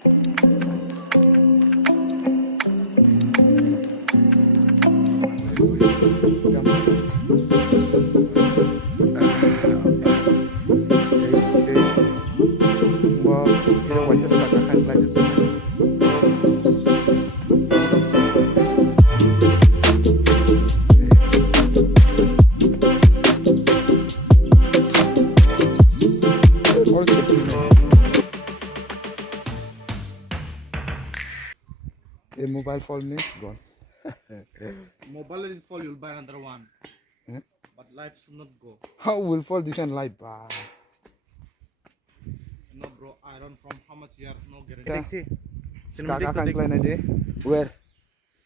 A mobile phone is gone. Mobile is fall, you'll buy another one. Eh? But life should not go. How will fall this and light? No, bro, iron from how much here? No guarantee. Yeah. See, Skaka cinematic kan to play na di. Where?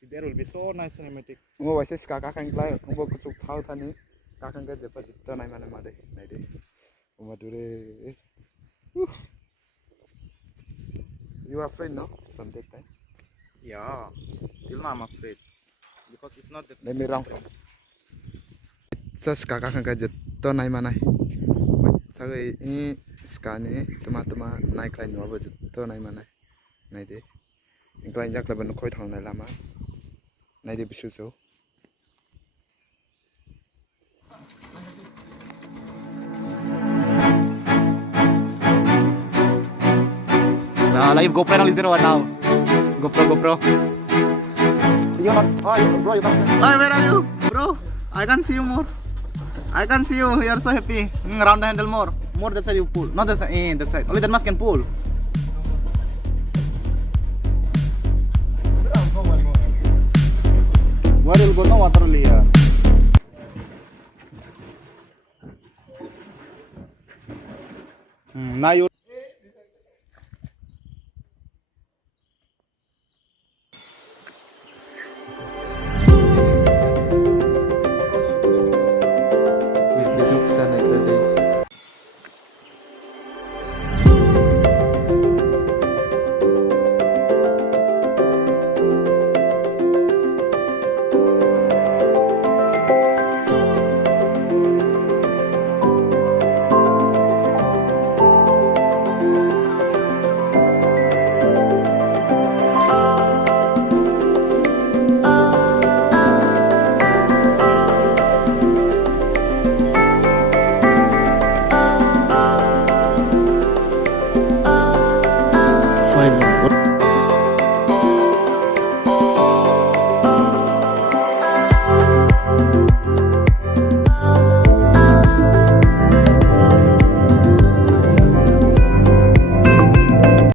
see, there will be so nice cinematic. Ngo why say skaka kan play? Ngo kusuk thau thani. Kakang ka jepa jitto nai mana made. Nai de. Uma dure. You are afraid no from that time? Yeah, till now I'm afraid because it's not that. Let me wrong. Sas kakak kan ka jitto nai mana. Sagai ini skane tama naik lain no jitto nai mana. Nai de. Ingklain jak laban khoi thang nai lama. Nai de bisu so. So live GoPro now is there now. GoPro. You not? Oh, bro, you not? Hi, where are you, bro? I can see you more. I can see you. You are so happy. Round the handle more. More that side you pull. Not that side. That side. Only that mask can pull.